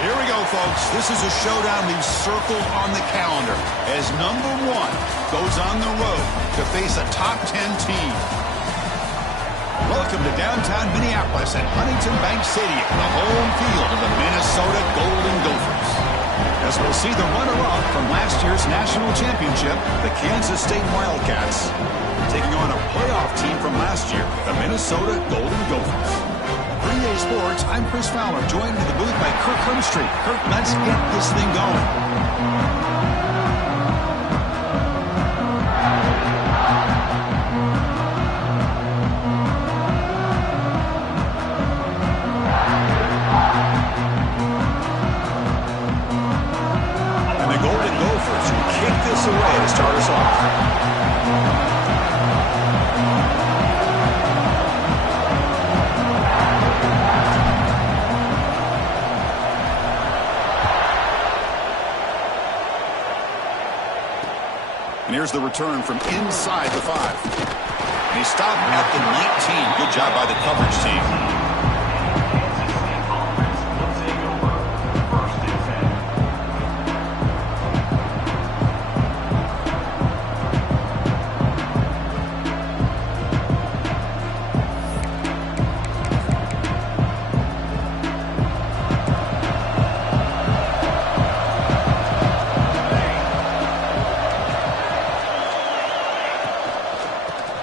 Here we go, folks. This is a showdown we've circled on the calendar as number 1 goes on the road to face a top 10 team. Welcome to downtown Minneapolis at Huntington Bank Stadium, the home field of the Minnesota Golden Gophers. As we'll see the runner-up from last year's national championship, the Kansas State Wildcats, taking on a playoff team from last year, the Minnesota Golden Gophers. For EA Sports, I'm Chris Fowler, joined in the booth by Kirk Hermstreet. Kirk, let's get this thing going. And the Golden Gophers who kick this away to start us off. And here's the return from inside the 5. And he stopped at the 19. Good job by the coverage team.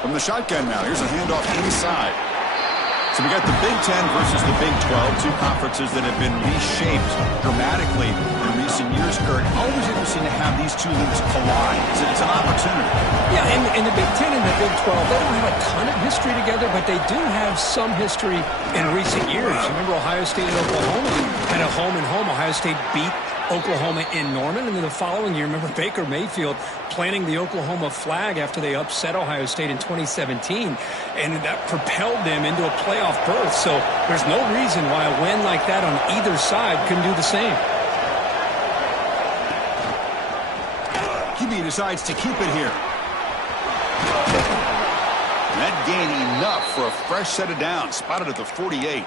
From the shotgun now, here's a handoff inside. So we got the Big Ten versus the Big 12, two conferences that have been reshaped dramatically in recent years, Kurt. Always interesting to have these two leagues collide. It's an opportunity. Yeah, and the Big Ten and the Big 12, they don't have a ton of history together, but they do have some history in recent years. Remember Ohio State and Oklahoma had a home-and-home. Ohio State beat Oklahoma in Norman, and then the following year, remember Baker Mayfield planting the Oklahoma flag after they upset Ohio State in 2017, and that propelled them into a playoff berth. So there's no reason why a win like that on either side couldn't do the same. QB decides to keep it here. And that gain enough for a fresh set of downs, spotted at the 48.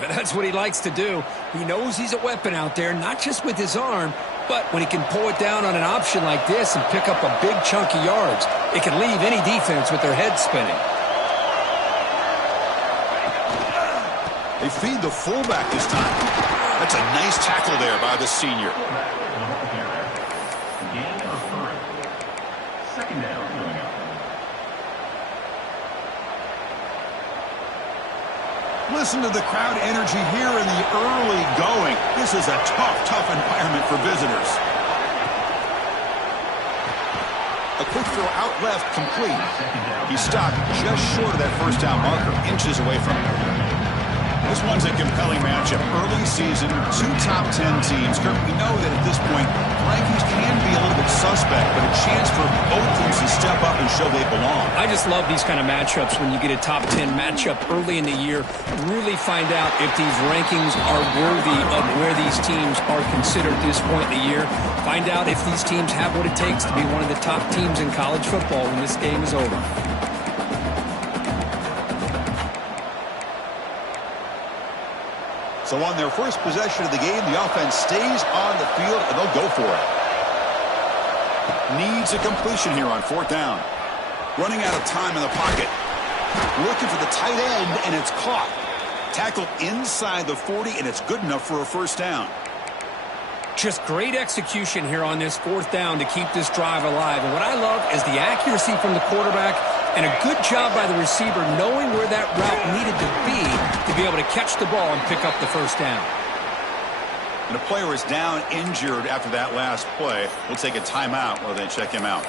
But that's what he likes to do. He knows he's a weapon out there, not just with his arm, but when he can pull it down on an option like this and pick up a big chunk of yards, it can leave any defense with their head spinning. They feed the fullback this time. That's a nice tackle there by the senior. Second down. Listen to the crowd energy here in the early going. This is a tough environment for visitors. A quick throw out left, complete. He stopped just short of that first down marker, inches away from it. This one's a compelling matchup. Early season, two top 10 teams. Kirk, we know that at this point, rankings can be a little bit suspect, but a chance for both teams to step up and show they belong. I just love these kind of matchups when you get a top 10 matchup early in the year. Really find out if these rankings are worthy of where these teams are considered at this point in the year. Find out if these teams have what it takes to be one of the top teams in college football when this game is over. So on their first possession of the game, the offense stays on the field, and they'll go for it. Needs a completion here on fourth down. Running out of time in the pocket. Looking for the tight end, and it's caught. Tackled inside the 40, and it's good enough for a first down. Just great execution here on this fourth down to keep this drive alive. And what I love is the accuracy from the quarterback and a good job by the receiver knowing where that route needed to be able to catch the ball and pick up the first down. And a player is down injured after that last play. We'll take a timeout while they check him out.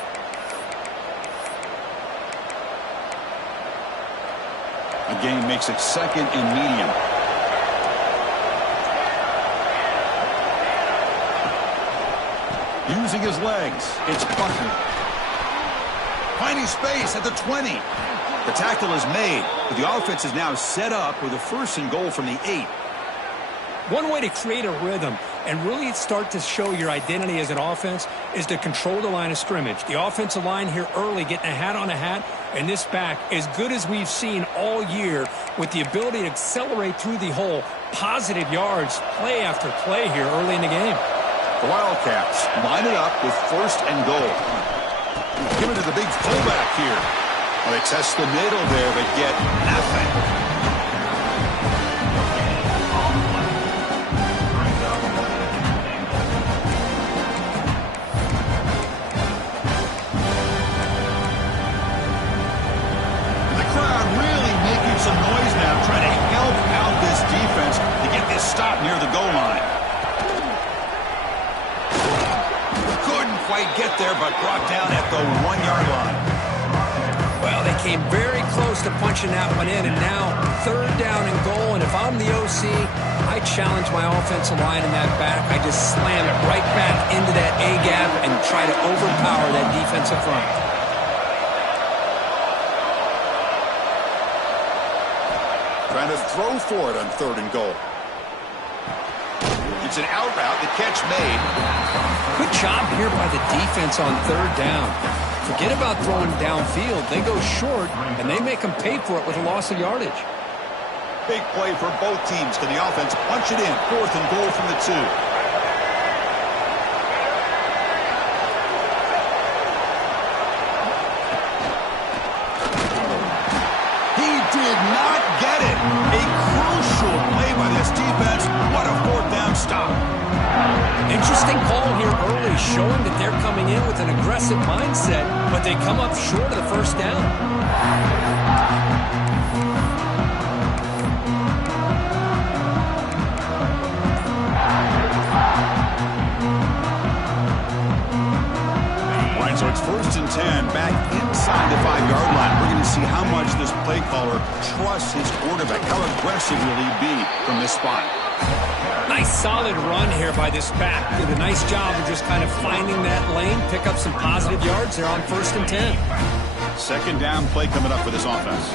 A gain makes it second and medium. Using his legs, it's Buckner. Finding space at the 20. The tackle is made, but the offense is now set up with a first and goal from the 8. One way to create a rhythm and really start to show your identity as an offense is to control the line of scrimmage. The offensive line here early getting a hat on a hat, and this back as good as we've seen all year with the ability to accelerate through the hole. Positive yards, play after play here early in the game. The Wildcats line it up with first and goal. Give it to the big fullback here. Well, they test the middle there, but get nothing. Some noise now trying to help out this defense to get this stop near the goal line. Couldn't quite get there, but brought down at the 1-yard line. Well, they came very close to punching that one in, and now third down and goal. And if I'm the OC, I challenge my offensive line in that back. I just slam it right back into that A-gap and try to overpower that defensive front. Trying to throw for it on third and goal. It's an out route, the catch made. Good job here by the defense on third down. Forget about throwing downfield. They go short, and they make them pay for it with a loss of yardage. Big play for both teams. Can the offense punch it in? Fourth and goal from the 2. Interesting call here early, showing that they're coming in with an aggressive mindset, but they come up short of the first down. Right, so it's first and 10, back inside the 5-yard line. We're going to see how much this play caller trusts his quarterback. How aggressive will he be from this spot? Nice solid run here by this back. Did a nice job of just kind of finding that lane, pick up some positive yards there on first and 10. Second down play coming up for this offense.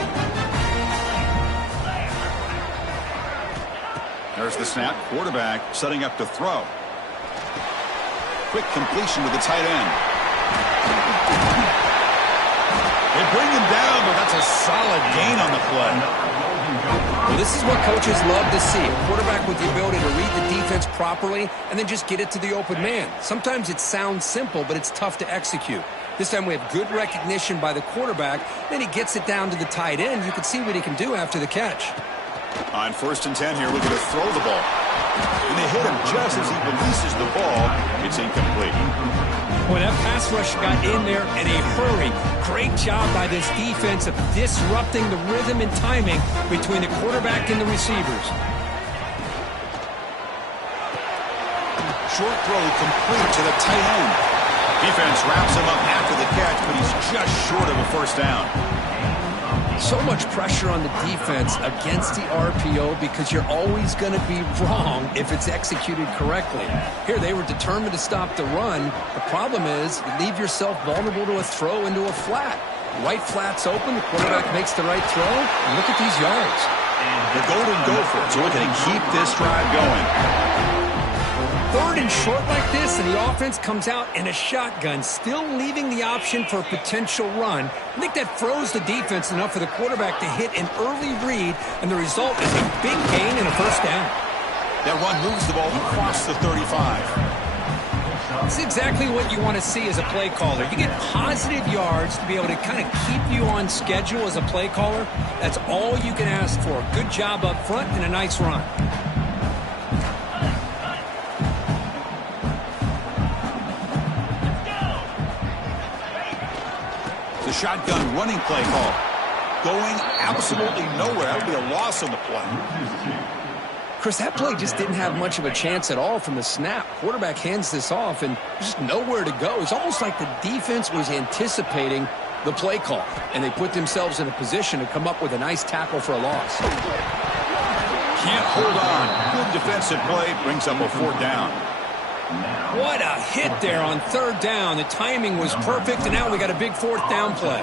There's the snap. Quarterback setting up to throw. Quick completion to the tight end. They bring him down, but that's a solid gain on the play. Well, this is what coaches love to see. A quarterback with the ability to read the defense properly and then just get it to the open man. Sometimes it sounds simple, but it's tough to execute. This time we have good recognition by the quarterback. Then he gets it down to the tight end. You can see what he can do after the catch. On first and 10 here, looking to throw the ball. And they hit him just as he releases the ball. It's incomplete. Well, that pass rush got in there in a hurry. Great job by this defense of disrupting the rhythm and timing between the quarterback and the receivers. Short throw complete to the tight end. Defense wraps him up after the catch, but he's just short of a first down. So much pressure on the defense against the RPO because you're always going to be wrong if it's executed correctly. Here, they were determined to stop the run. The problem is you leave yourself vulnerable to a throw into a flat. Right flat's open, the quarterback makes the right throw, and look at these yards. The Golden Gophers are looking to keep this drive going. Third and short like this, and the offense comes out in a shotgun, still leaving the option for a potential run. I think that froze the defense enough for the quarterback to hit an early read, and the result is a big gain and a first down. That run moves the ball across the 35. It's exactly what you want to see as a play caller. You get positive yards to be able to kind of keep you on schedule as a play caller. That's all you can ask for. Good job up front and a nice run. The shotgun running play call. Going absolutely nowhere. That would be a loss on the play. Chris, that play just didn't have much of a chance at all from the snap. Quarterback hands this off, and just nowhere to go. It's almost like the defense was anticipating the play call, and they put themselves in a position to come up with a nice tackle for a loss. Can't hold on. Good defensive play. Brings up a 4th down. What a hit there on 3rd down. The timing was perfect, and now we got a big 4th down play.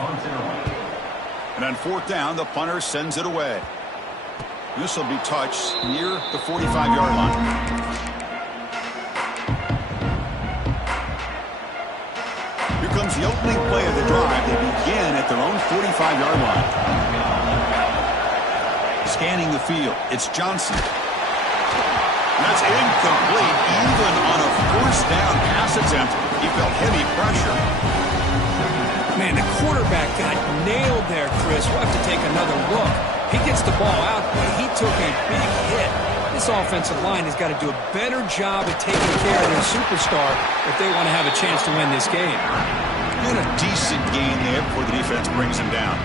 And on 4th down, the punter sends it away. This will be touched near the 45-yard line. Here comes the opening play of the drive. They begin at their own 45-yard line. Scanning the field, it's Johnson. That's incomplete. Even on a 1st down pass attempt, he felt heavy pressure. Man, the quarterback got nailed there, Chris. We'll have to take another look. He gets the ball out, but he took a big hit. This offensive line has got to do a better job at taking care of their superstar if they want to have a chance to win this game. And a decent gain there before the defense brings him down.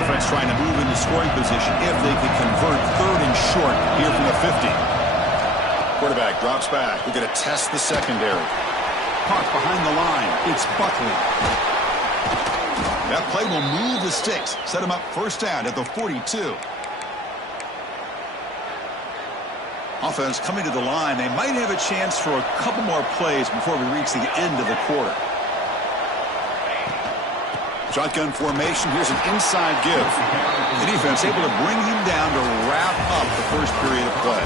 Offense trying to move into scoring position if they could convert 3rd and short here from the 50. Quarterback drops back. We're going to test the secondary. Caught behind the line. It's Buckley. That play will move the sticks. Set him up 1st down at the 42. Offense coming to the line. They might have a chance for a couple more plays before we reach the end of the quarter. Shotgun formation. Here's an inside give. The defense able to bring him down to wrap up the 1st period of play.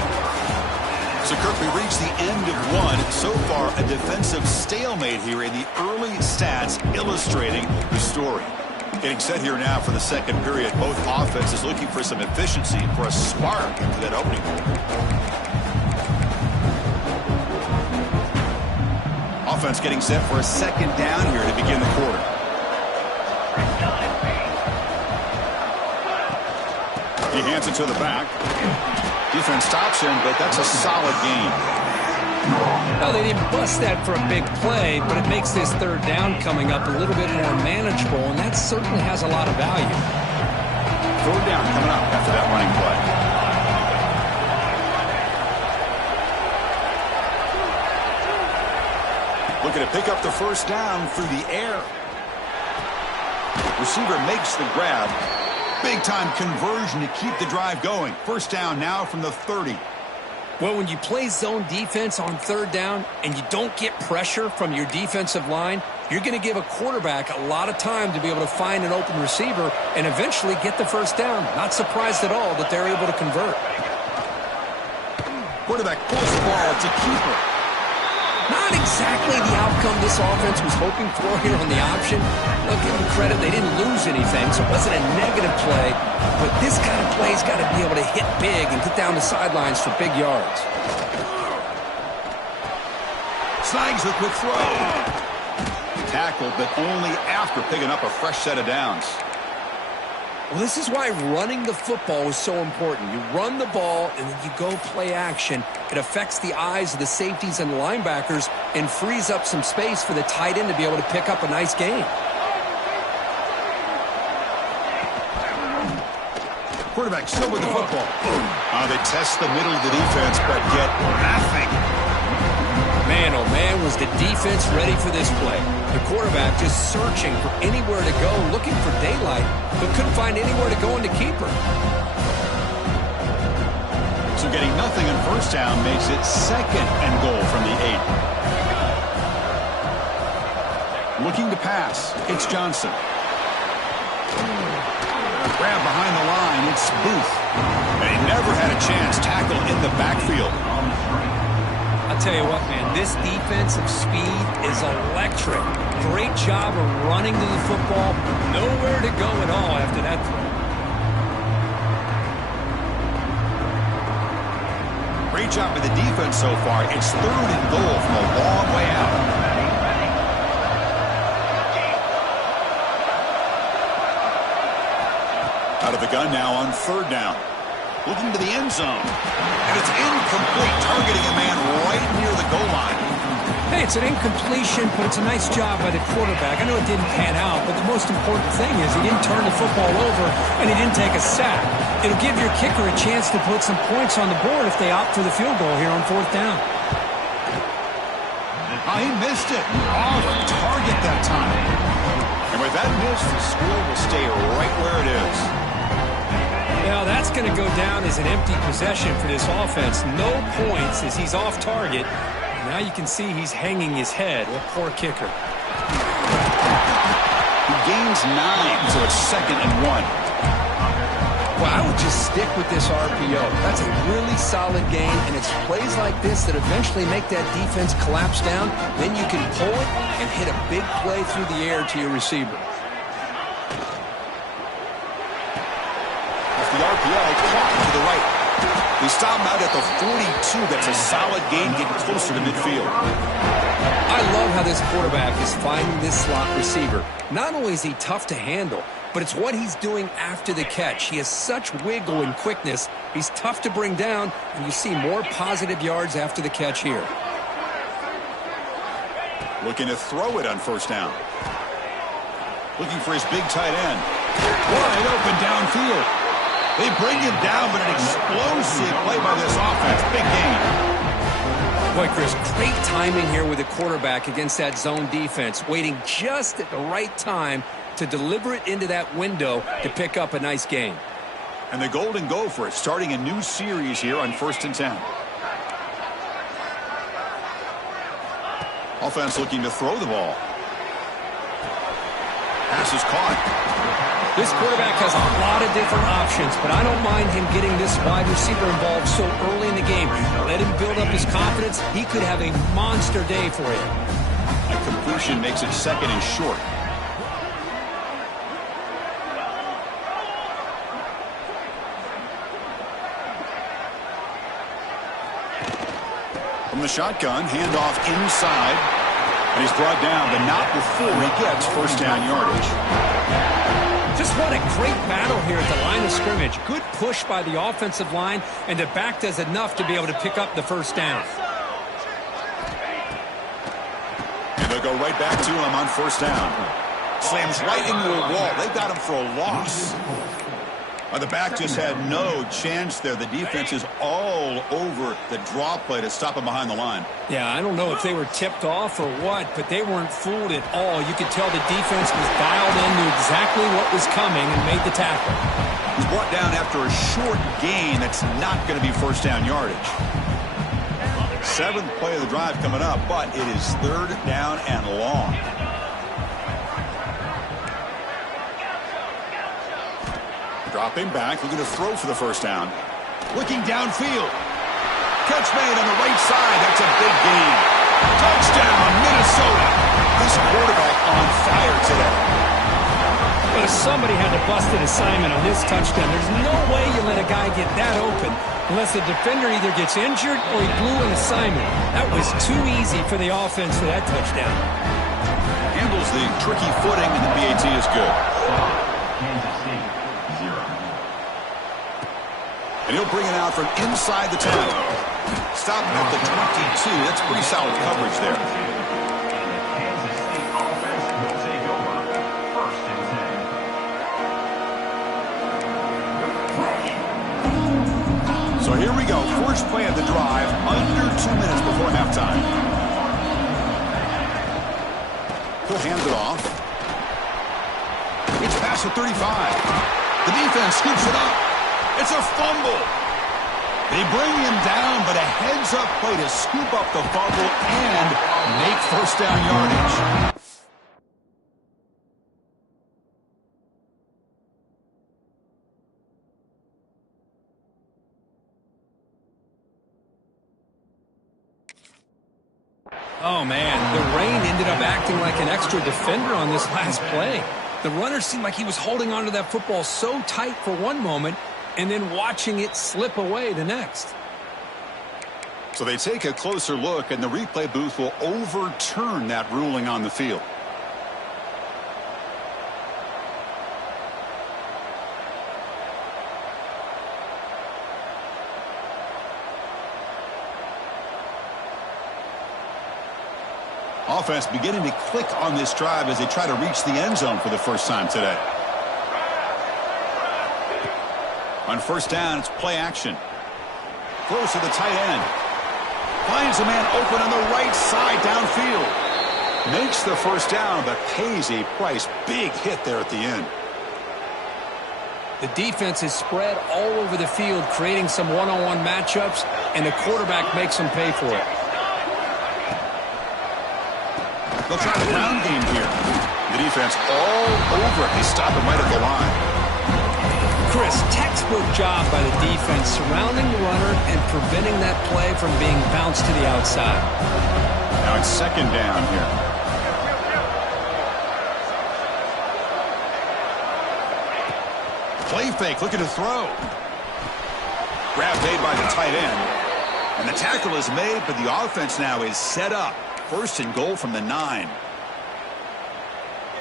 So, Kirk, we reach the end of 1. So far, a defensive stalemate here in the early stats illustrating the story. Getting set here now for the 2nd period. Both offenses looking for some efficiency, for a spark into that opening. Offense getting set for a 2nd down here to begin the quarter. He hands it to the back. Defense stops him, but that's a solid gain. Well, they didn't bust that for a big play, but it makes this 3rd down coming up a little bit more manageable, and that certainly has a lot of value. 4th down coming up after that running play. Looking to pick up the 1st down through the air. Receiver makes the grab. Big-time conversion to keep the drive going. 1st down now from the 30. Well, when you play zone defense on 3rd down and you don't get pressure from your defensive line, you're going to give a quarterback a lot of time to be able to find an open receiver and eventually get the 1st down. Not surprised at all that they're able to convert. Quarterback pulls the ball. It's a keeper. Not exactly the outcome this offense was hoping for here on the option. Look, give them credit, they didn't lose anything, so it wasn't a negative play. But this kind of play's got to be able to hit big and get down the sidelines for big yards. Snags the quick throw. Tackled, but only after picking up a fresh set of downs. Well, this is why running the football is so important. You run the ball, and then you go play action. It affects the eyes of the safeties and linebackers and frees up some space for the tight end to be able to pick up a nice gain. Quarterback still with the football. They test the middle of the defense, but get nothing. Man, oh man, was the defense ready for this play. The quarterback just searching for anywhere to go, looking for daylight, but couldn't find anywhere to go in the keeper. So getting nothing on 1st down makes it 2nd and goal from the 8. Looking to pass, it's Johnson. Grab behind the line, it's Booth. And he never had a chance. Tackle in the backfield. I'll tell you what, man, this defensive speed is electric. Great job of running to the football. Nowhere to go at all after that throw. Great job by the defense so far. It's 3rd and goal from a long way out. Out of the gun now on 3rd down. Looking to the end zone. And it's incomplete, targeting a man right near the goal line. Hey, it's an incompletion, but it's a nice job by the quarterback. I know it didn't pan out, but the most important thing is he didn't turn the football over and he didn't take a sack. It'll give your kicker a chance to put some points on the board if they opt for the field goal here on 4th down. He missed it. Off target that time. And with that miss, the score will stay right where it is. Well, that's going to go down as an empty possession for this offense. No points as he's off target. Now you can see he's hanging his head. A poor kicker. He gains 9, so it's 2nd and 1. Well, I would just stick with this RPO. That's a really solid game, and it's plays like this that eventually make that defense collapse down. Then you can pull it and hit a big play through the air to your receiver. That's the RPO caught to the right. We stop him out at the 42. That's a solid gain, getting closer to midfield. I love how this quarterback is finding this slot receiver. Not only is he tough to handle, but it's what he's doing after the catch. He has such wiggle and quickness. He's tough to bring down, and you see more positive yards after the catch here. Looking to throw it on 1st down. Looking for his big tight end. Wide open downfield. They bring him down, but an explosive play by this offense. Big gain. Boy, Chris, great timing here with the quarterback against that zone defense, waiting just at the right time to deliver it into that window to pick up a nice gain. And the Golden Gophers starting a new series here on 1st and 10. Offense looking to throw the ball. Pass is caught. This quarterback has a lot of different options, but I don't mind him getting this wide receiver involved so early in the game. Let him build up his confidence. He could have a monster day for you. A completion makes it 2nd and short. From the shotgun, handoff inside. And he's brought down, but not before he gets 1st down yardage. Just what a great battle here at the line of scrimmage. Good push by the offensive line, and the back does enough to be able to pick up the 1st down. And they'll go right back to him on 1st down. Slams right into a wall. They got him for a loss. The back just had no chance there. The defense is all over the draw play to stop him behind the line. Yeah, I don't know if they were tipped off or what, but they weren't fooled at all. You could tell the defense was dialed in, knew exactly what was coming, and made the tackle. He's brought down after a short gain that's not going to be 1st down yardage. 7th play of the drive coming up, but it is 3rd down and long. Dropping back, looking to throw for the 1st down. Looking downfield. Catch made on the right side. That's a big gain. Touchdown, Minnesota. This quarterback on fire today. But somebody had to bust an assignment on this touchdown. There's no way you let a guy get that open unless the defender either gets injured or he blew an assignment. That was too easy for the offense for that touchdown. Handles the tricky footing, and the PAT is good. And he'll bring it out from inside the 10. Stop at the 22. That's pretty solid coverage there. So here we go. First play of the drive, under 2 minutes before halftime. He'll hand it off. It's past the 35. The defense scoops it up. It's a fumble. They bring him down, but a heads-up play to scoop up the fumble and make 1st down yardage. Oh, man, the rain ended up acting like an extra defender on this last play. The runner seemed like he was holding onto that football so tight for one moment and then watching it slip away the next. So they take a closer look, and the replay booth will overturn that ruling on the field. Offense beginning to click on this drive as they try to reach the end zone for the first time today. On first down, it's play action. Throws to the tight end. Finds a man open on the right side downfield. Makes the first down, but pays a price. Big hit there at the end. The defense is spread all over the field, creating some one-on-one matchups, and the quarterback makes them pay for it. They'll try the ground game here. The defense all over it. They stop him right at the line. Chris, textbook job by the defense surrounding the runner and preventing that play from being bounced to the outside. Now it's second down here. Play fake, looking to throw. Grab made by the tight end. And the tackle is made, but the offense now is set up. First and goal from the 9.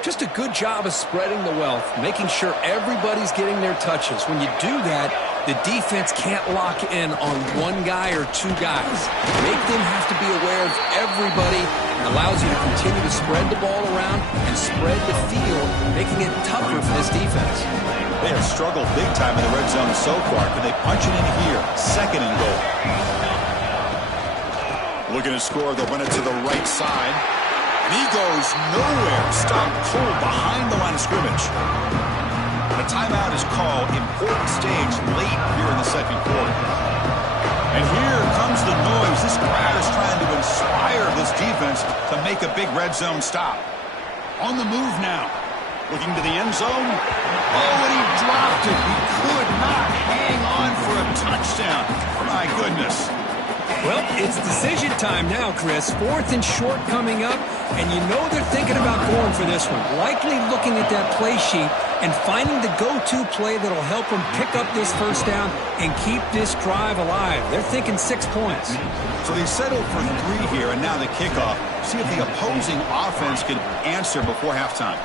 Just a good job of spreading the wealth, making sure everybody's getting their touches. When you do that, the defense can't lock in on one guy or two guys. Make them have to be aware of everybody. It allows you to continue to spread the ball around and spread the field, making it tougher for this defense. They have struggled big time in the red zone so far. Can they punch it in here? Second and goal. Looking to score, they'll run it to the right side. And he goes nowhere. Stopped cold behind the line of scrimmage. A timeout is called. Important stage late here in the second quarter. And here comes the noise. This crowd is trying to inspire this defense to make a big red zone stop. On the move now. Looking to the end zone. Oh, and he dropped it. He could not hang on for a touchdown. My goodness. Well, it's decision time now, Chris. Fourth and short coming up, and you know they're thinking about going for this one. Likely looking at that play sheet and finding the go-to play that'll help them pick up this first down and keep this drive alive. They're thinking 6 points. So they settled for 3 here, and now the kickoff. See if the opposing offense can answer before halftime.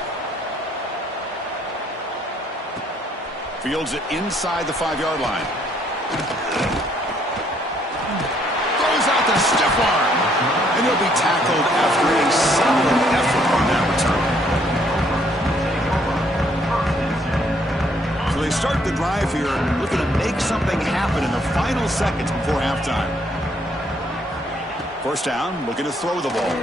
Fields it inside the 5-yard line. Out the stiff arm, and he'll be tackled after a solid effort on that return. So they start the drive here, looking to make something happen in the final seconds before halftime. First down, looking to throw the ball.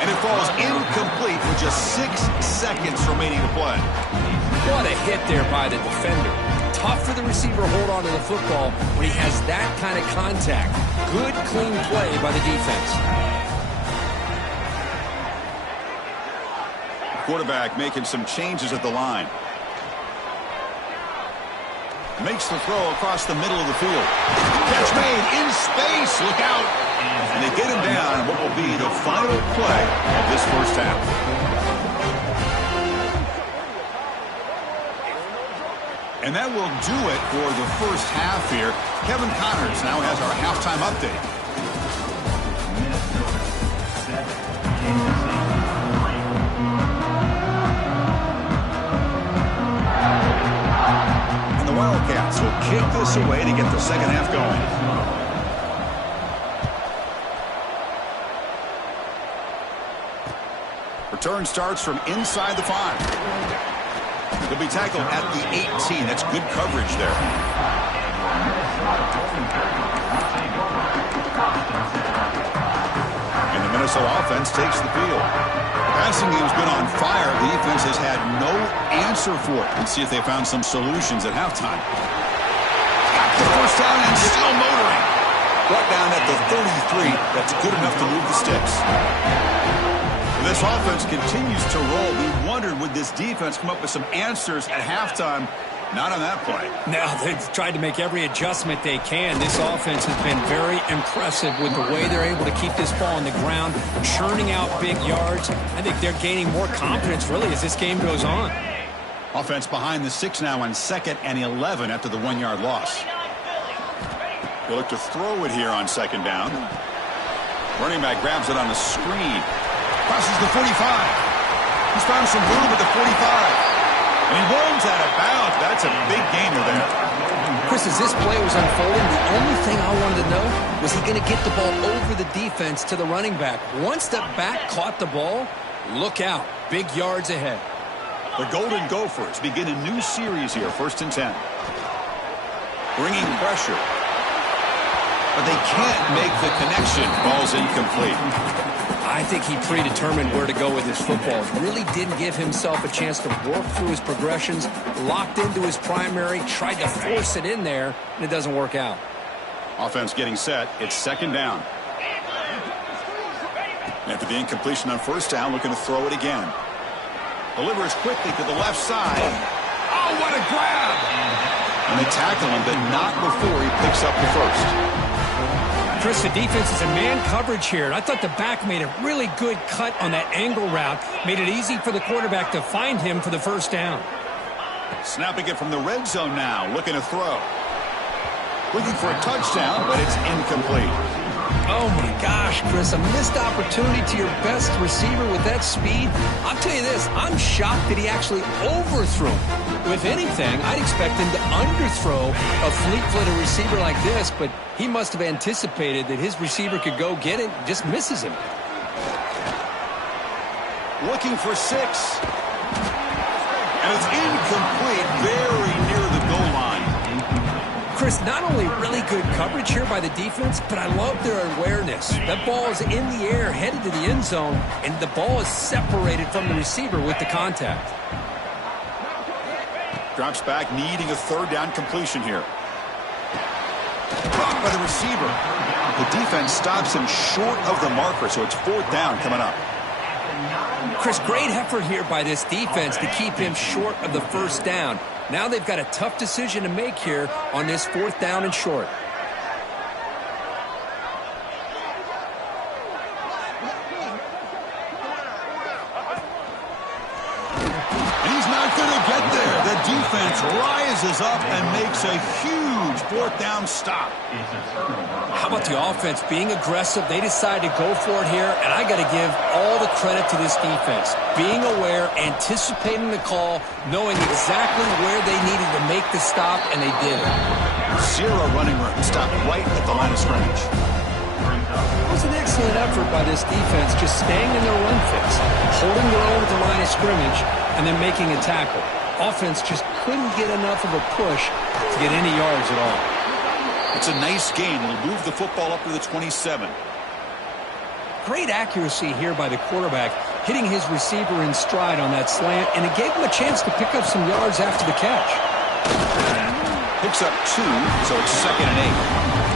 And it falls incomplete with just 6 seconds remaining to play. What a hit there by the defender. Tough for the receiver to hold on to the football when he has that kind of contact. Good, clean play by the defense. Quarterback making some changes at the line. Makes the throw across the middle of the field. Catch made in space. Look out. And they get him down what will be the final play of this first half. And that will do it for the first half here. Kevin Connors now has our halftime update. And the Wildcats will kick this away to get the second half going. Return starts from inside the 5. He'll be tackled at the 18. That's good coverage there. And the Minnesota offense takes the field. Passing game's been on fire. The defense has had no answer for it. Let's see if they found some solutions at halftime. Got the first down and still motoring. Brought down at the 33. That's good enough to move the sticks. This offense continues to roll. We wondered, would this defense come up with some answers at halftime? Not on that play. Now they've tried to make every adjustment they can. This offense has been very impressive with the way they're able to keep this ball on the ground, churning out big yards. I think they're gaining more confidence, really, as this game goes on. Offense behind the 6 now on 2nd and 11 after the 1-yard loss. They'll look to throw it here on 2nd down. Running back grabs it on the screen. Crosses the 45. He's found some room at the 45. And he runs out of bounds. That's a big gainer there. Chris, as this play was unfolding, the only thing I wanted to know was he going to get the ball over the defense to the running back. Once the back caught the ball, look out. Big yards ahead. The Golden Gophers begin a new series here, 1st and 10. Bringing pressure. But they can't make the connection. Ball's incomplete. I think he predetermined where to go with his football. Really didn't give himself a chance to work through his progressions, locked into his primary, tried to force it in there, and it doesn't work out. Offense getting set. It's 2nd down. After the incompletion on 1st down, looking to throw it again. Delivers quickly to the left side. Oh, what a grab! And they tackle him, but not before he picks up the first. Chris, the defense is in man coverage here. I thought the back made a really good cut on that angle route. Made it easy for the quarterback to find him for the 1st down. Snapping it from the red zone now. Looking to throw. Looking for a touchdown, but it's incomplete. Oh, my gosh, Chris. A missed opportunity to your best receiver with that speed. I'll tell you this. I'm shocked that he actually overthrew him. If anything, I'd expect him to underthrow a fleet-footed receiver like this, but he must have anticipated that his receiver could go get it, just misses him. Looking for 6. And it's incomplete, very near the goal line. Chris, not only really good coverage here by the defense, but I love their awareness. That ball is in the air, headed to the end zone, and the ball is separated from the receiver with the contact. Drops back, needing a 3rd down completion here. Blocked by the receiver. The defense stops him short of the marker, so it's 4th down coming up. Chris, great effort here by this defense to keep him short of the 1st down. Now they've got a tough decision to make here on this 4th down and short. The defense rises up and makes a huge 4th down stop. How about the offense being aggressive? They decide to go for it here, and I got to give all the credit to this defense. Being aware, anticipating the call, knowing exactly where they needed to make the stop, and they did it. 0 running room, stopped right at the line of scrimmage. It was an excellent effort by this defense, just staying in their run fix, holding their own at the line of scrimmage, and then making a tackle. Offense just couldn't get enough of a push to get any yards at all. It's a nice gain. It'll move the football up to the 27. Great accuracy here by the quarterback, hitting his receiver in stride on that slant, and it gave him a chance to pick up some yards after the catch. Picks up 2, so it's 2nd and 8.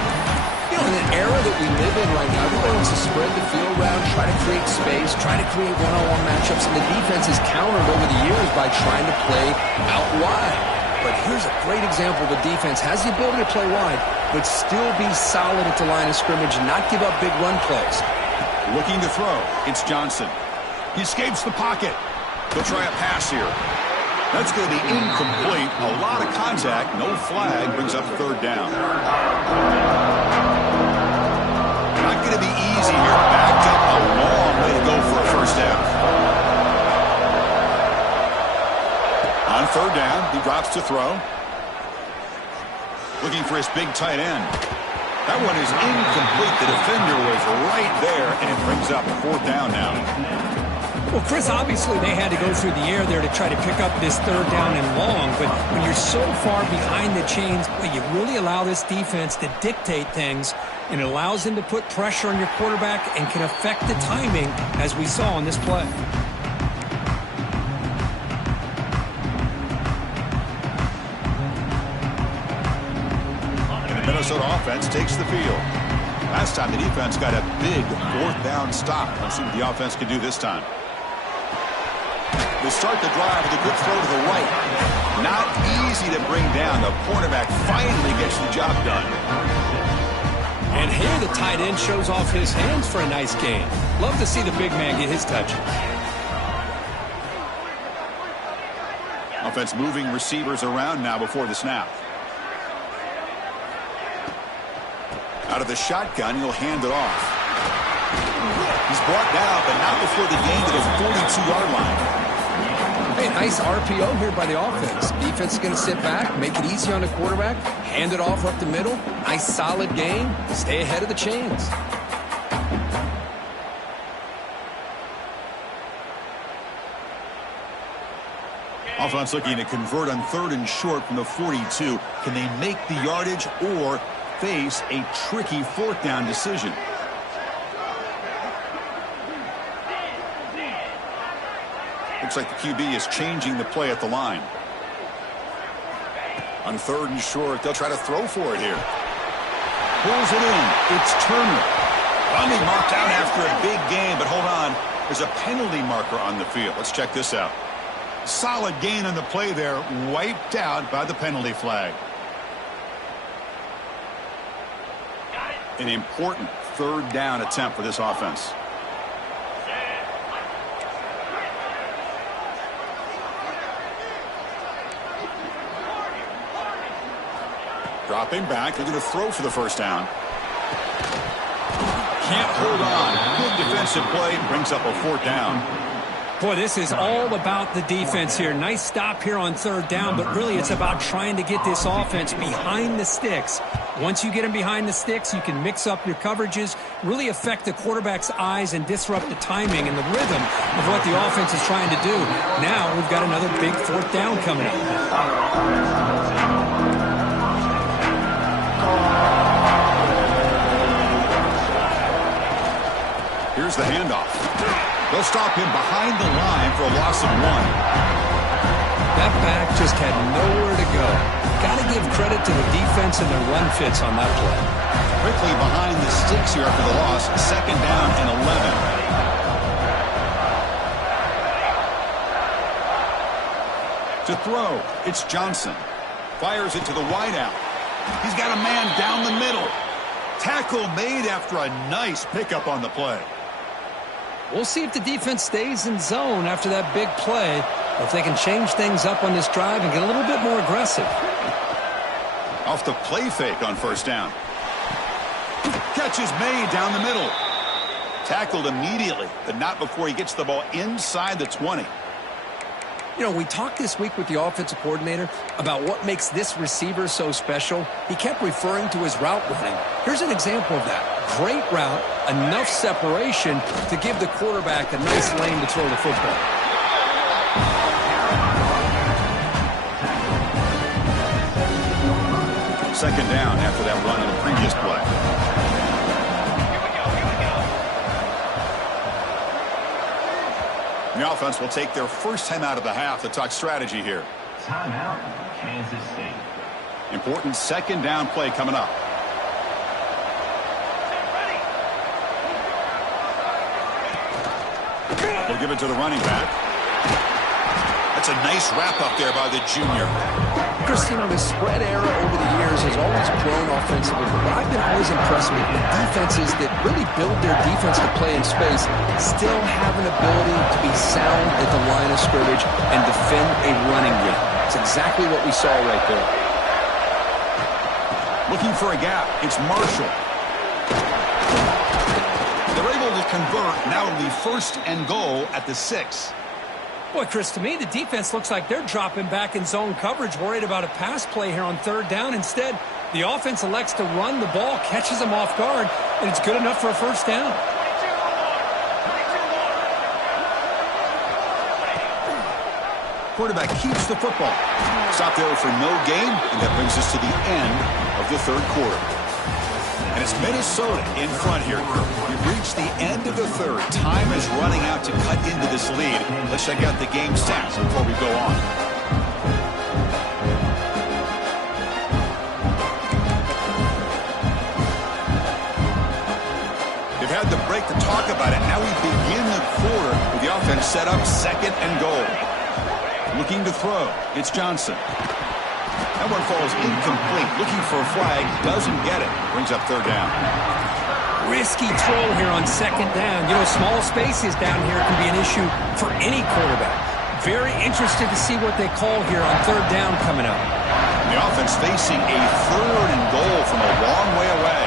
In an era that we live in right now, everybody wants to spread the field around, try to create space, try to create one-on-one matchups, and the defense has countered over the years by trying to play out wide. But here's a great example. The defense has the ability to play wide, but still be solid at the line of scrimmage and not give up big run plays. Looking to throw. It's Johnson. He escapes the pocket. He'll try a pass here. That's going to be incomplete. A lot of contact. No flag. Brings up 3rd down. Not going to be easy here. Backed up a long way to go for a 1st down. On 3rd down, he drops to throw. Looking for his big tight end. That one is incomplete. The defender was right there, and it brings up 4th down now. Well, Chris, obviously they had to go through the air there to try to pick up this 3rd down and long, but when you're so far behind the chains, you really allow this defense to dictate things, and it allows them to put pressure on your quarterback and can affect the timing, as we saw on this play. And the Minnesota offense takes the field. Last time the defense got a big 4th down stop. Let's see what the offense can do this time. They start the drive with a good throw to the right. Not easy to bring down. The cornerback finally gets the job done. And here the tight end shows off his hands for a nice gain. Love to see the big man get his touches. Offense moving receivers around now before the snap. Out of the shotgun, he'll hand it off. He's brought down, but not before the gain to the 42-yard line. Hey, nice RPO here by the offense. Defense is going to sit back, make it easy on the quarterback, hand it off up the middle. Nice solid game. Stay ahead of the chains. Offense looking to convert on 3rd and short from the 42. Can they make the yardage or face a tricky 4th down decision? Looks like the QB is changing the play at the line. On 3rd and short, they'll try to throw for it here. Pulls it in. It's Turner. Running marked out after a big game, but hold on. There's a penalty marker on the field. Let's check this out. Solid gain on the play there, wiped out by the penalty flag. An important 3rd down attempt for this offense. Dropping back, they're going to throw for the 1st down. Can't hold on. Good defensive play, brings up a 4th down. Boy, this is all about the defense here. Nice stop here on 3rd down, but really it's about trying to get this offense behind the sticks. Once you get them behind the sticks, you can mix up your coverages, really affect the quarterback's eyes and disrupt the timing and the rhythm of what the offense is trying to do. Now we've got another big 4th down coming up. Here's the handoff. They'll stop him behind the line for a loss of 1. That back just had nowhere to go. Got to give credit to the defense and their run fits on that play. Quickly behind the sticks here after the loss. 2nd down and 11. To throw, it's Johnson. Fires it to the wideout. He's got a man down the middle. Tackle made after a nice pickup on the play. We'll see if the defense stays in zone after that big play, or if they can change things up on this drive and get a little bit more aggressive. Off the play fake on 1st down. Catch is made down the middle. Tackled immediately, but not before he gets the ball inside the 20. You know, we talked this week with the offensive coordinator about what makes this receiver so special. He kept referring to his route running. Here's an example of that. Great route, enough separation to give the quarterback a nice lane to throw the football. Second down after that run in the previous play. The offense will take their first time out of the half to talk strategy here. Timeout, Kansas State. Important 2nd down play coming up. We'll give it to the running back. That's a nice wrap up there by the junior. Christine, the spread era over the years has always grown offensively, but I've been always impressed with the defenses that really build their defense to play in space, still have an ability to be sound at the line of scrimmage and defend a running game. It's exactly what we saw right there. Looking for a gap. It's Marshall. They're able to convert. Now it'll be 1st and goal at the 6. Boy, Chris, to me, the defense looks like they're dropping back in zone coverage, worried about a pass play here on 3rd down. Instead, the offense elects to run the ball, catches them off guard, and it's good enough for a 1st down. Quarterback keeps the football. Stop there for no gain, and that brings us to the end of the 3rd quarter. And it's Minnesota in front here. We've reached the end of the 3rd. Time is running out to cut into this lead. Let's check out the game stats before we go on. They've had the break to talk about it. Now we begin the quarter with the offense set up 2nd and goal. Looking to throw. It's Johnson. That one falls incomplete. Looking for a flag. Doesn't get it. Brings up 3rd down. Risky throw here on 2nd down. You know, small spaces down here can be an issue for any quarterback. Very interested to see what they call here on 3rd down coming up. The offense facing a 3rd and goal from a long way away.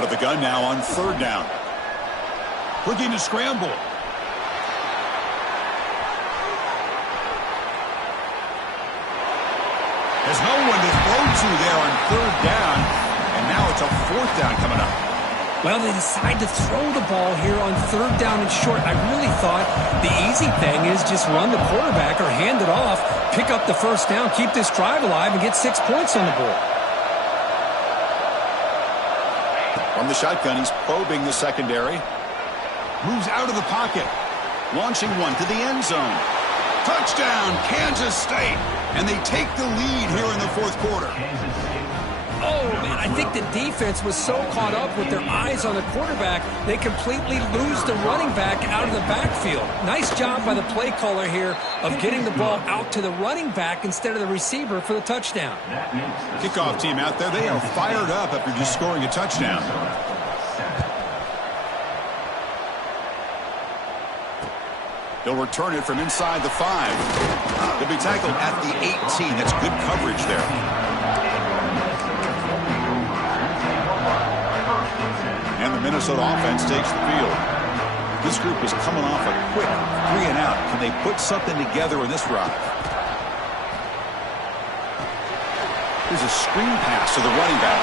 Out of the gun now on third down. Looking to scramble. There's no one to throw to there on third down. And now it's a fourth down coming up. Well, they decide to throw the ball here on third down and short. I really thought the easy thing is just run the quarterback or hand it off, pick up the first down, keep this drive alive, and get 6 points on the board. From the shotgun, he's probing the secondary. Moves out of the pocket. Launching one to the end zone. Touchdown, Kansas State. And they take the lead here in the fourth quarter. Oh, man, I think the defense was so caught up with their eyes on the quarterback, they completely lose the running back out of the backfield. Nice job by the play caller here of getting the ball out to the running back instead of the receiver for the touchdown. Kickoff team out there, they are fired up after just scoring a touchdown. They'll return it from inside the 5. They'll be tackled at the 18. That's good coverage there. And the Minnesota offense takes the field. This group is coming off a quick 3 and out. Can they put something together in this drive? Here's a screen pass to the running back.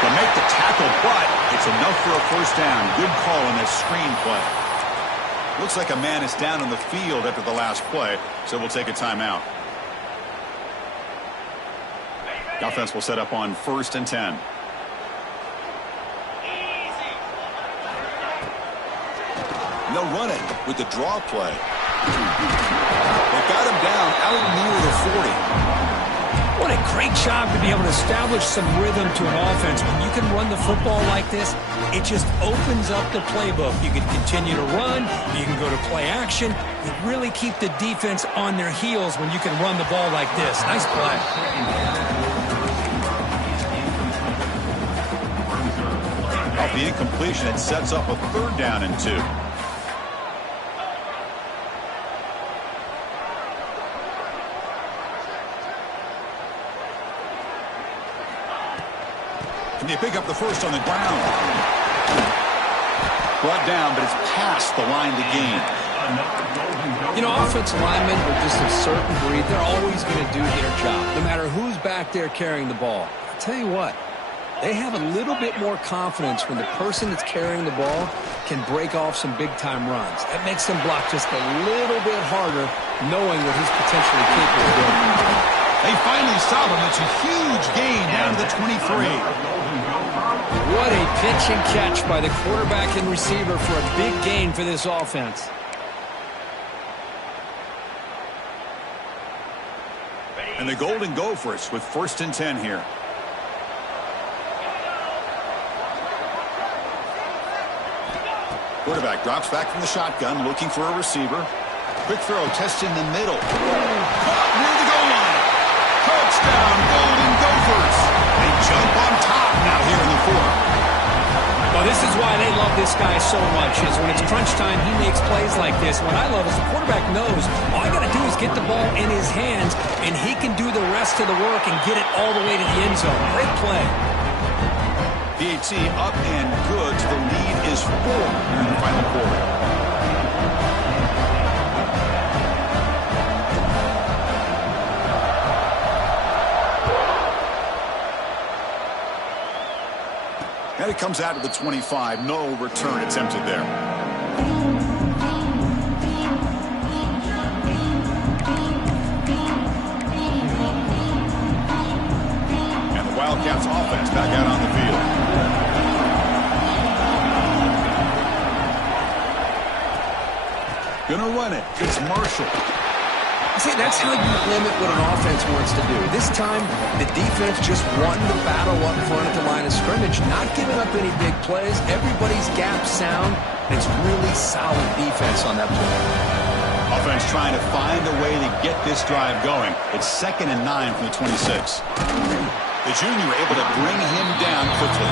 They'll make the tackle, but it's enough for a first down. Good call on this screen play. Looks like a man is down on the field after the last play, so we'll take a timeout. The offense will set up on 1st and 10. They'll run it with the draw play. They got him down out near the 40. What a great job to be able to establish some rhythm to an offense. When you can run the football like this, it just opens up the playbook. You can continue to run. You can go to play action. You really keep the defense on their heels when you can run the ball like this. Nice play. Off the incompletion, it sets up a 3rd down and 2. And they pick up the first on the ground. Brought down, but it's past the line to gain. You know, offensive linemen are just a certain breed. They're always going to do their job, no matter who's back there carrying the ball. I'll tell you what, they have a little bit more confidence when the person that's carrying the ball can break off some big-time runs. That makes them block just a little bit harder, knowing what he's potentially capable of doing. They finally stop him. It's a huge gain down to the 23. What a pitch and catch by the quarterback and receiver for a big gain for this offense. And the Golden Gophers with 1st and 10 here. Quarterback drops back from the shotgun, looking for a receiver. Quick throw, testing the middle. Caught near the goal line. Touchdown, Golden Gophers. They jump on top now here in the 4th. Well, this is why they love this guy so much, is when it's crunch time, he makes plays like this. What I love is the quarterback knows all I got to do is get the ball in his hands, and he can do the rest of the work and get it all the way to the end zone. Great play. PAT up and good. The lead is 4 in the final quarter. And it comes out to the 25. No return attempted there. And the Wildcats offense back out on the field. Gonna run it. It's Marshall. See, that's how you limit what an offense wants to do. This time, the defense just won the battle up front at the line of scrimmage, not giving up any big plays. Everybody's gap sound. It's really solid defense on that play. Offense trying to find a way to get this drive going. It's 2nd and 9 from the 26. The junior able to bring him down quickly.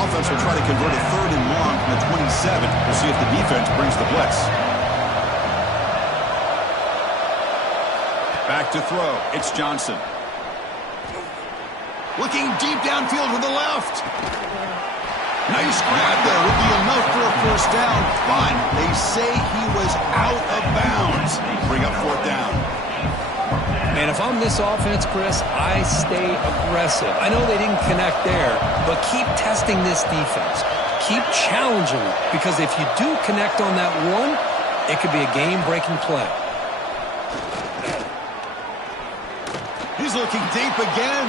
Offense will try to convert a 3rd and long from the 27. We'll see if the defense brings the blitz. Back to throw. It's Johnson. Looking deep downfield to the left. Nice grab there. Would be enough for a first down, but they say he was out of bounds. Bring up fourth down. And if I'm this offense, Chris, I stay aggressive. I know they didn't connect there, but keep testing this defense. Keep challenging them, because if you do connect on that one, it could be a game-breaking play. He's looking deep again.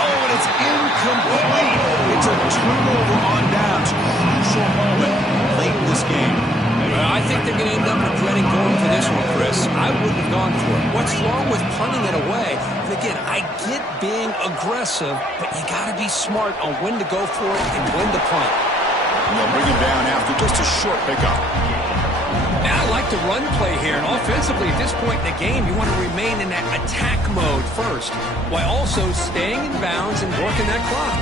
Oh, and it's incomplete. It's a turnover on downs. Crucial moment late in this game. I think they're going to end up regretting going for this one, Chris. I wouldn't have gone for it. What's wrong with punting it away? And again, I get being aggressive, but you got to be smart on when to go for it and when to punt. And they'll bring him down after just a short pickup. Now, I like the run play here, and offensively at this point in the game, you want to remain in that attack mode first, while also staying in bounds and working that clock.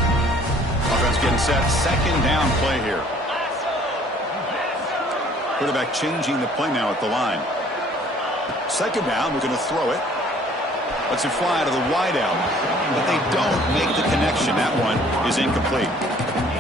Offense getting set. Second down play here. Quarterback changing the play now at the line. Second down, we're going to throw it. Lets it fly to the wideout. But they don't make the connection. That one is incomplete.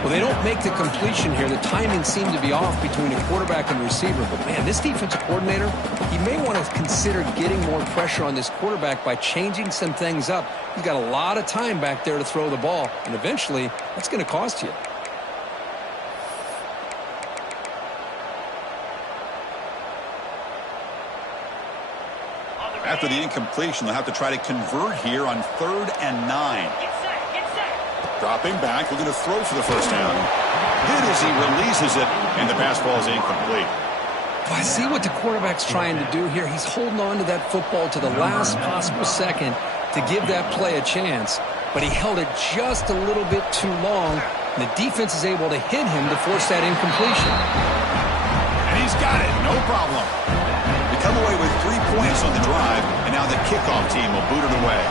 Well, they don't make the completion here. The timing seemed to be off between a quarterback and receiver. But, man, this defensive coordinator, he may want to consider getting more pressure on this quarterback by changing some things up. He's got a lot of time back there to throw the ball. And eventually, that's going to cost you. After the incompletion, they'll have to try to convert here on 3rd and 9. Dropping back, looking to throw for the first down. Hit as he releases it, and the pass ball is incomplete. Well, I see what the quarterback's trying to do here. He's holding on to that football to the last possible second to give that play a chance. But he held it just a little bit too long, and the defense is able to hit him to force that incompletion. And he's got it, no problem. They come away with 3 points on the drive, and now the kickoff team will boot it away.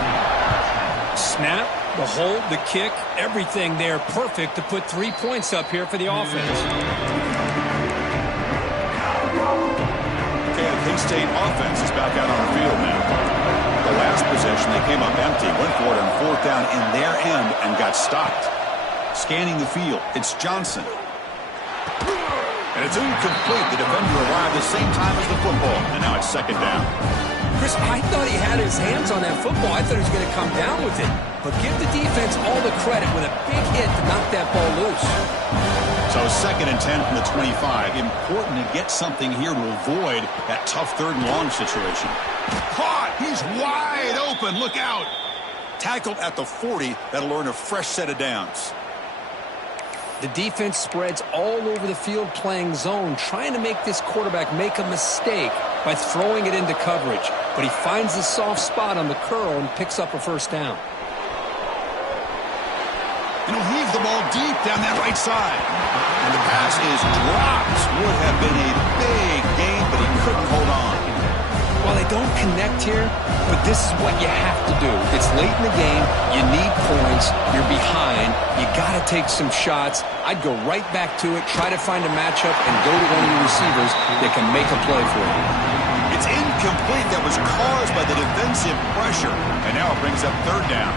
Snap, the hold, the kick, everything there perfect to put 3 points up here for the offense. Okay, the K-State offense is back out on the field now. The last possession, they came up empty, went for it on 4th down in their end and got stopped. Scanning the field, it's Johnson. And it's incomplete. The defender arrived the same time as the football, and now it's 2nd down. Chris, I thought he had his hands on that football. I thought he was going to come down with it. But give the defense all the credit with a big hit to knock that ball loose. So 2nd and 10 from the 25. Important to get something here to avoid that tough 3rd and long situation. Caught! He's wide open. Look out! Tackled at the 40. That'll earn a fresh set of downs. The defense spreads all over the field playing zone, trying to make this quarterback make a mistake by throwing it into coverage. But he finds the soft spot on the curl and picks up a first down. And he'll heave the ball deep down that right side. And the pass is dropped. Would have been a big gain, but he couldn't hold on. Well, they don't connect here, but this is what you have to do. It's late in the game. You need points. You're behind. You got to take some shots. I'd go right back to it, try to find a matchup, and go to one of your receivers that can make a play for you. It's incomplete. That was caused by the defensive pressure. And now it brings up 3rd down.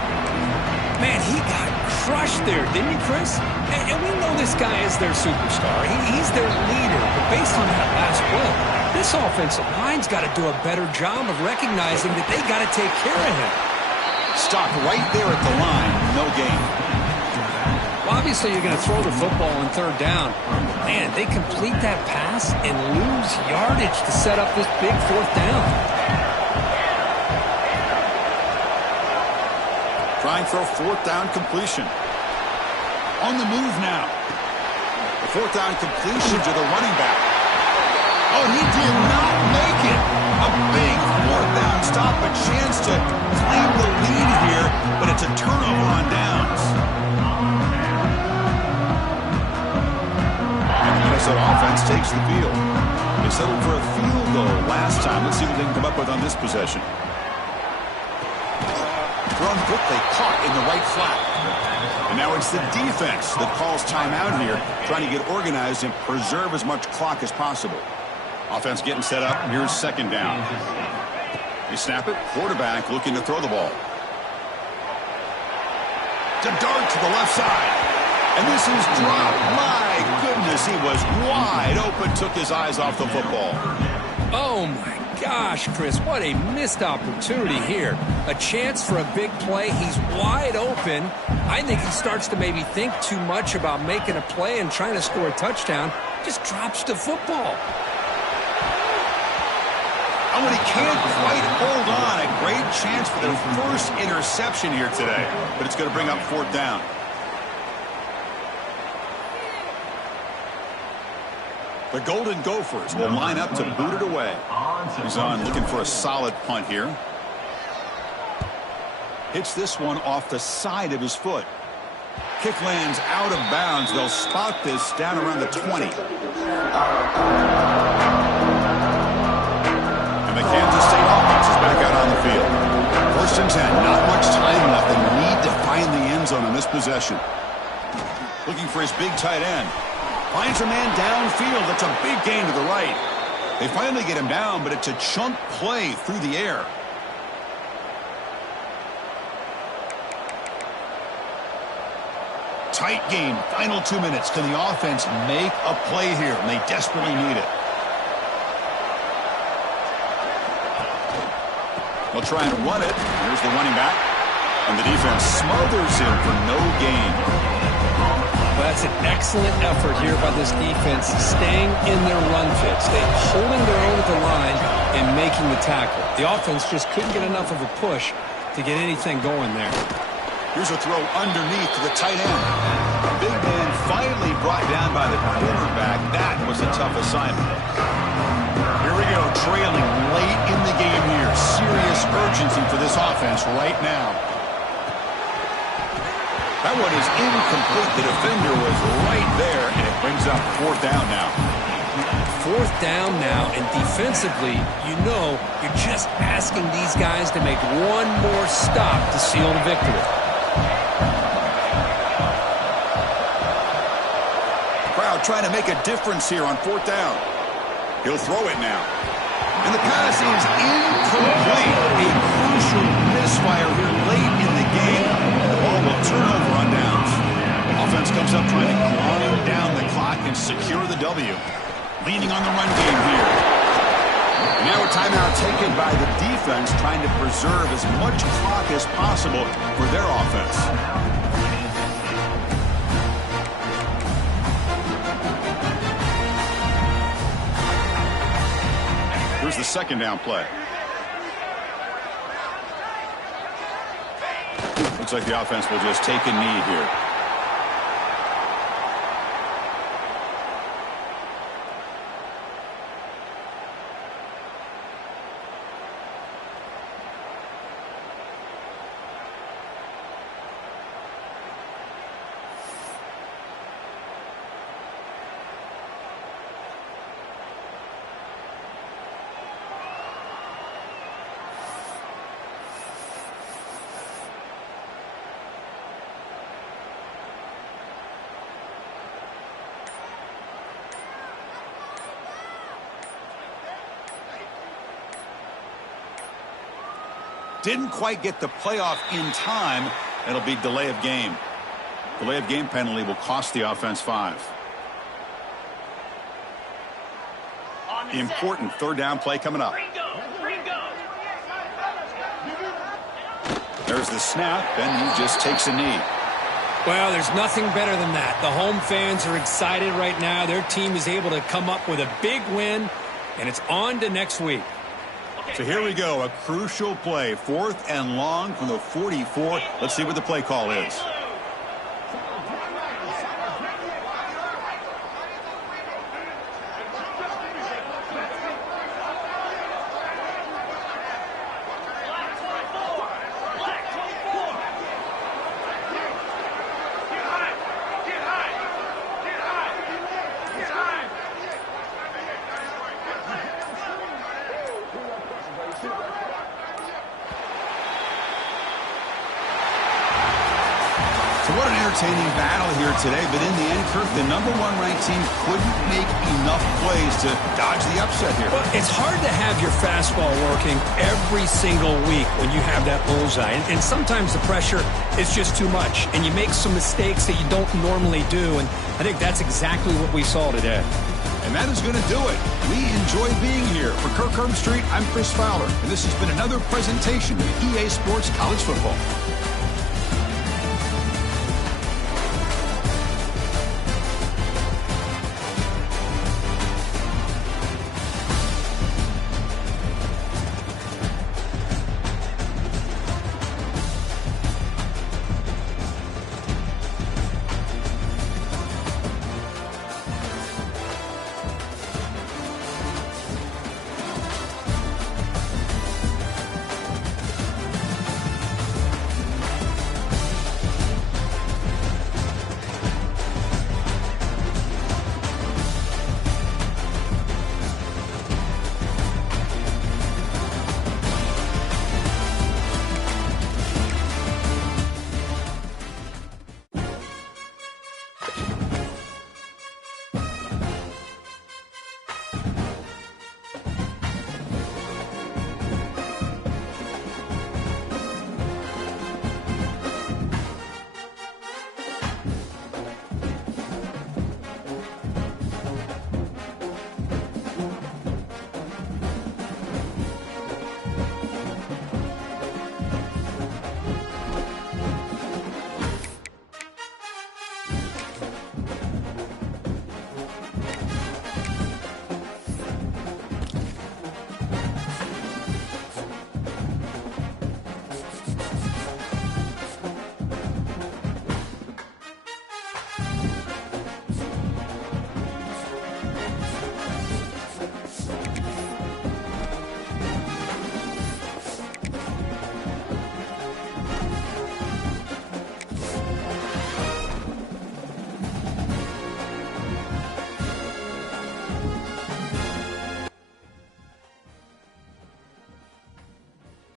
Man, he got crushed there, didn't he, Chris? And we know this guy is their superstar. He's their leader. But based on that last play, this offensive line's got to do a better job of recognizing that they got to take care of him. Stop right there at the line. No gain. Well, obviously, you're going to throw the football on 3rd down. Man, they complete that pass and lose yardage to set up this big 4th down. Trying for a 4th down completion. On the move now. The 4th down completion to the running back. Oh, he did not make it. A big 4th down stop, a chance to claim the lead here, but it's a turnover on downs. And the Minnesota offense takes the field. They settled for a field goal last time. Let's see what they can come up with on this possession. Thrown quickly, caught in the right flat. And now it's the defense that calls timeout here, trying to get organized and preserve as much clock as possible. Offense getting set up. Here's 2nd down. They snap it. Quarterback looking to throw the ball. to dart to the left side. And this is dropped. My goodness, he was wide open, took his eyes off the football. Oh, my gosh, Chris, what a missed opportunity here. A chance for a big play. He's wide open. I think he starts to maybe think too much about making a play and trying to score a touchdown. Just drops the football. Oh, and he can't quite hold on. A great chance for their first interception here today. But it's going to bring up 4th down. The Golden Gophers will line up to boot it away. He's on looking for a solid punt here. Hits this one off the side of his foot. Kick lands out of bounds. They'll spot this down around the 20. And the Kansas State offense is back out on the field. 1st and 10. Not much time left. They need to find the end zone on this possession. Looking for his big tight end. Finds a man downfield. That's a big gain to the right. They finally get him down, but it's a chunk play through the air. Tight game. Final 2 minutes. Can the offense make a play here? And they desperately need it. They'll try and run it. Here's the running back. And the defense smothers him for no gain. Well, that's an excellent effort here by this defense, staying in their run fits, holding their own at the line and making the tackle. The offense just couldn't get enough of a push to get anything going there. Here's a throw underneath to the tight end. Big man finally brought down by the quarterback. That was a tough assignment. Here we go, trailing late in the game here. Serious urgency for this offense right now. That one is incomplete. The defender was right there, and it brings up 4th down now. 4th down now, and defensively, you know, you're just asking these guys to make one more stop to seal the victory. Crowd trying to make a difference here on 4th down. He'll throw it now. And the pass is incomplete. A crucial misfire here late in the game. The ball will turn over on downs. Offense comes up trying to grind down the clock and secure the W. Leaning on the run game here. And now a timeout taken by the defense trying to preserve as much clock as possible for their offense. Here's the 2nd down play. Looks like the offense will just take a knee here. Didn't quite get the playoff in time. It'll be delay of game. Delay of game penalty will cost the offense 5. The important 3rd down play coming up. There's the snap, and he just takes a knee. Well, there's nothing better than that. The home fans are excited right now. Their team is able to come up with a big win, and it's on to next week. So here we go, a crucial play, 4th and long from the 44. Let's see what the play call is. entertaining battle here today, but in the end, Kirk, the #1 ranked team couldn't make enough plays to dodge the upset here. Well, it's hard to have your fastball working every single week when you have that bullseye. And sometimes the pressure is just too much, and you make some mistakes that you don't normally do. And I think that's exactly what we saw today. And that is going to do it. We enjoy being here. For Kirk Herbstreit, I'm Chris Fowler, and this has been another presentation of EA Sports College Football.